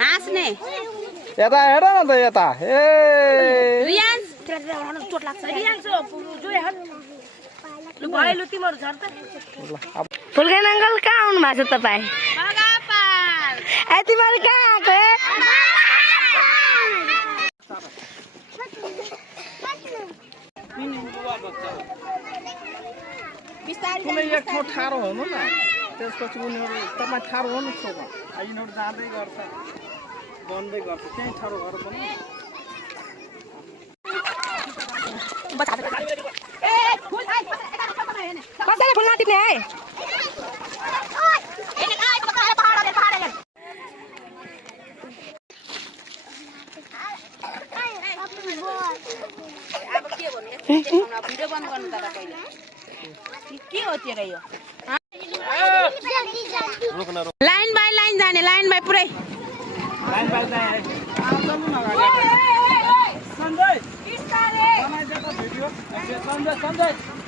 हाँस्ने यता हेर न त यता ए रियान्स चोट लाग्छ रियान्स लु भयो लु तिम्रो झर त फुलगेन अङ्कल कहाँ आउनु भएको छ तपाईँ तिमीहरू कहाँ आएको कुनै एक ठाउँ ठाडो हुनु न त्यसपछि उनीहरू तपाईँ ठाडो हुनु छ यिनीहरू जाँदै गर्छ बन्दै गर्छ त्यहीँ ठाडो गरेर पनि कसैले फुल नटिप्ने है भिडियो बन्द गर्नु त पहिले के हो तेरो यो लाइन बाई लाइन जाने लाइन बाई पुरै लाइन बाई जाए चल्नु न सञ्जय बनाइदिएको भिडियो सञ्जय